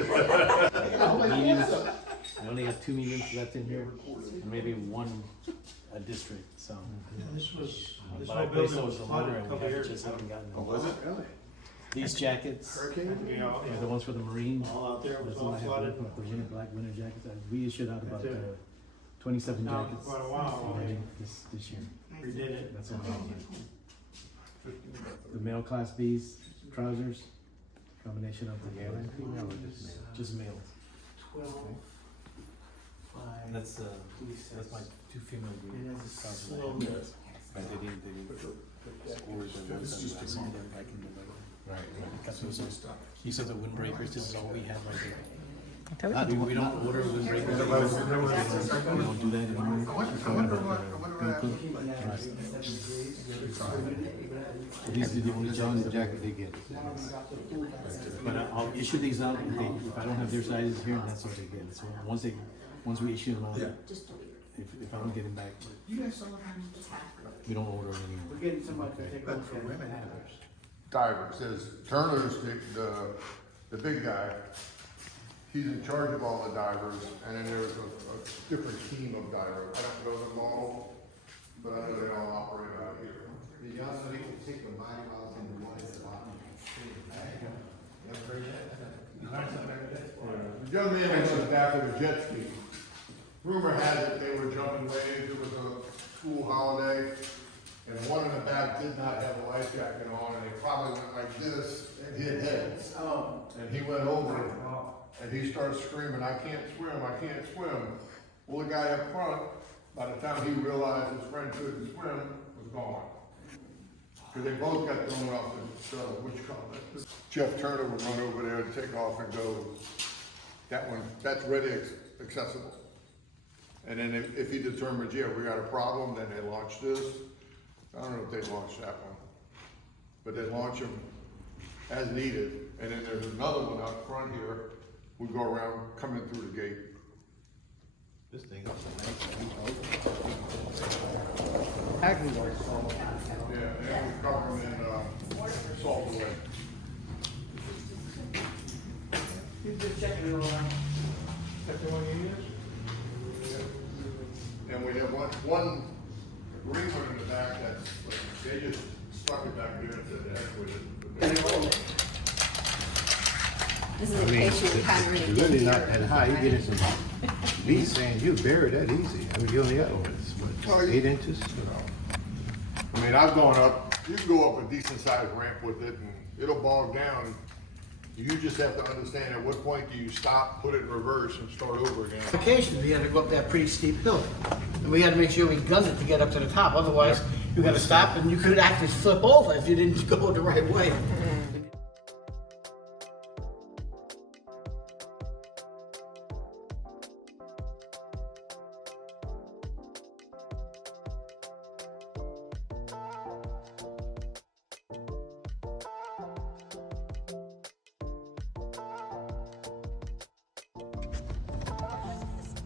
Mediums, I only got 2 mediums left in here, and maybe 1 a district, so. This was, this But whole I placed building those was a longer flooded a and couple we years just ago. haven't gotten Oh, them. was it? Really? These jackets, Hurricane? You know, the ones for the Marines, all out there was that's all all I have flooded. left, the winter black winter jackets. We issued out about That's it. 27 Now, jackets quite a while, already this year. we did it. That's all I have left. The male class B's trousers, combination of the male and female, or just male. 12, 5, That's my 2 female and group. it's a slow. But they didn't score the ones that I saw them back in the day. Right. Because these are the windbreakers, this is all we have right there. We don't order windbreakers. We don't do that anymore. So these are the only jacket they get. But I'll issue these out if I don't have their sizes here, that's what they get. So once we issue them out, if I don't get them back, we don't order them anymore. We're getting somebody to take a look at it. Divers, there's Turner's the big guy. He's in charge of all the divers, and then there's a different team of divers. I don't know them all, but I know they all operate out here. You also need to take the body miles in the water at the bottom. The young man that was after the jet ski. Rumor has it they were jumping waves. It was a school holiday, and one in the back did not have a life jacket on, and they probably went like this and hit heads. Oh. And he went over, and he started screaming, "I can't swim! I can't swim!" Well, the guy up front, by the time he realized his friend couldn't swim, was gone. Because they both got thrown off the which color. Jeff Turner would run over there and take off and go. That's ready accessible. And then if he determines, yeah, we got a problem, then they launch this. I don't know if they launched that one, but they launch them as needed. And then there's another one out front here. We go around coming through the gate. This thing Yeah, and we cover them in salt away. He's just checking it all out. That's the one you use? And we have one green one in the back that's, they just stuck it back there and said, heck with it. This is in case you were kind of It's really not that high, you get it some, these saying you bury that easy. I mean, you only got, what, 8 inches? I mean, I've gone up, you can go up a decent sized ramp with it and it'll bog down. You just have to understand at what point do you stop, put it in reverse and start over again. Occasionally, we had to go up that pretty steep hill. And we had to make sure we gunned it to get up to the top. Otherwise, you got to stop and you could actually flip over if you didn't go the right way.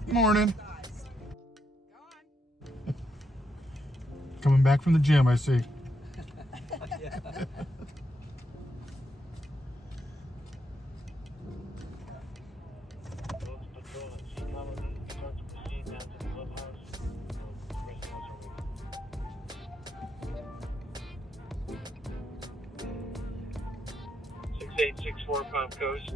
Morning. Coming back from the gym, I see. Six 864 Palm Coast.